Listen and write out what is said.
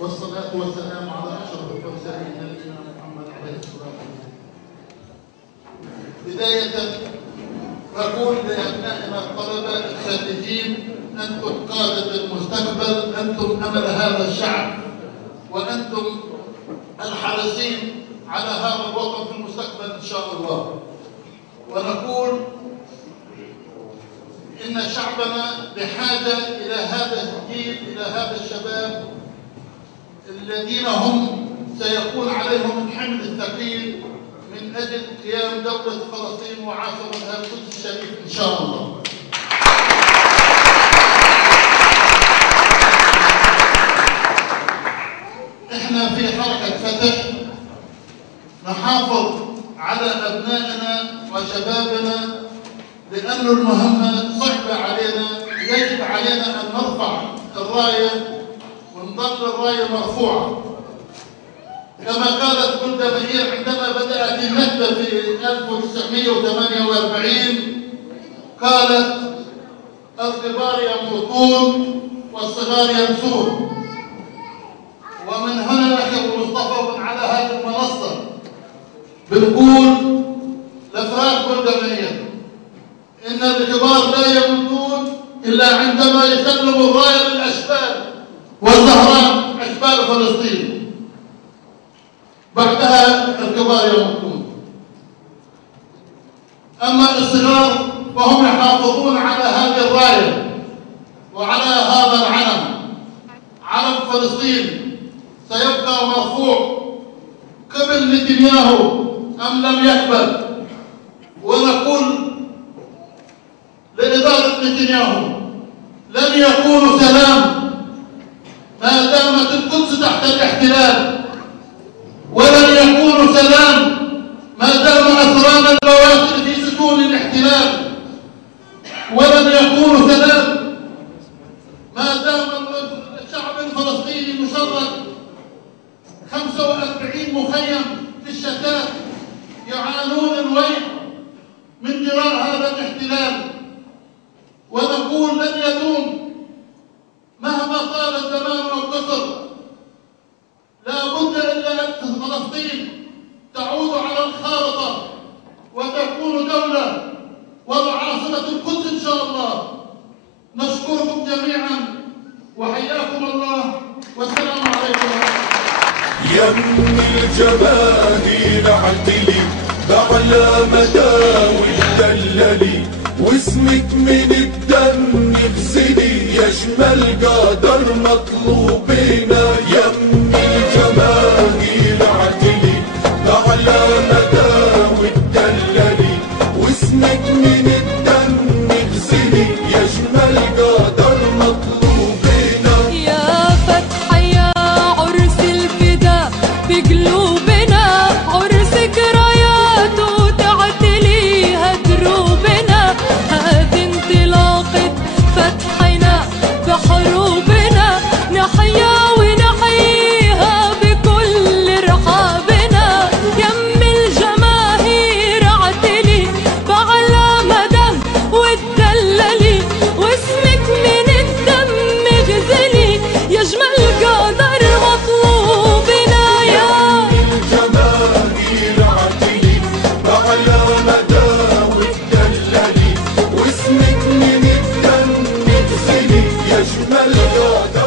والصلاة والسلام على أشرف المرسلين نبينا محمد عليه الصلاة والسلام. بداية أقول لأبنائنا الطلبة الخريجين: أنتم قادة المستقبل، أنتم أمل هذا الشعب، وأنتم الحريصين على هذا الوطن في المستقبل إن شاء الله. ونقول إن شعبنا بحاجة إلى هذا الجيل، إلى هذا الشباب الذين هم سيكون عليهم الحمل الثقيل من أجل قيام دولة فلسطين وعاصمتها القدس الشريف إن شاء الله. إحنا في حركة فتح نحافظ على أبنائنا وشبابنا، لأن المهمة صعبة علينا، يجب علينا أن نرفع الراية ونظل الراية مرفوعة. كما قالت جولدا مائير عندما بدأت النكبة في 1948 قالت: الكبار يموتون والصغار ينسون. ومن هنا أخي مصطفى من على هذه المنصة بنقول لفراق جولدا مائير إن الكبار لا يموتون إلا عندما يسلموا الراية للأشبال والزهراء أشبال فلسطين، بعدها الكبار يموتون. أما الصغار فهم يحافظون على هذه الراية وعلى هذا العلم. علم فلسطين سيبقى مرفوع قبل نتنياهو أم لم يقبل. ونقول لإدارة نتنياهو: لن يكون سلام ما دامت القدس تحت الاحتلال، ولن يكون سلام ما دام أسرانا البواسل في سجون الاحتلال، ولن يكون سلام ما دام الشعب الفلسطيني مشرد 45 مخيم في الشتات يعانون الويل من جراء هذا الاحتلال. ونقول: لن يدوم مهما طال الزمان والقصر، لا بد إلا أن فلسطين تعود على الخارطة وتكون دولة وعاصمة القدس إن شاء الله. نشكركم جميعا وحياكم الله، والسلام عليكم ورحمة الله. يم الجماهير عدلي بأعلى مداوي الدللي، واسمك من الدم يغسلي، يشمل قدر مطلوبنا. يم الجماهير عدلي بأعلى مداوي الدللي، واسمك من الدم يغسلي، يشمل قدر مطلوبنا. يا فتح يا عرس الفداء بقلوبنا، عرسك راياته تعتليها دروبنا. هذه انطلاقة فتحنا بحروبنا، نحيا ونحييها بكل رحابنا. يم الجماهير اعتلي بأعلى مدى وتدللي، واسمك من الدم غزلي، يجمل قدر مطلوبنا. يا الجماهير عدلي بأعلى مدى وتدللي، واسمك من الدم يغسلي، يشمل قدر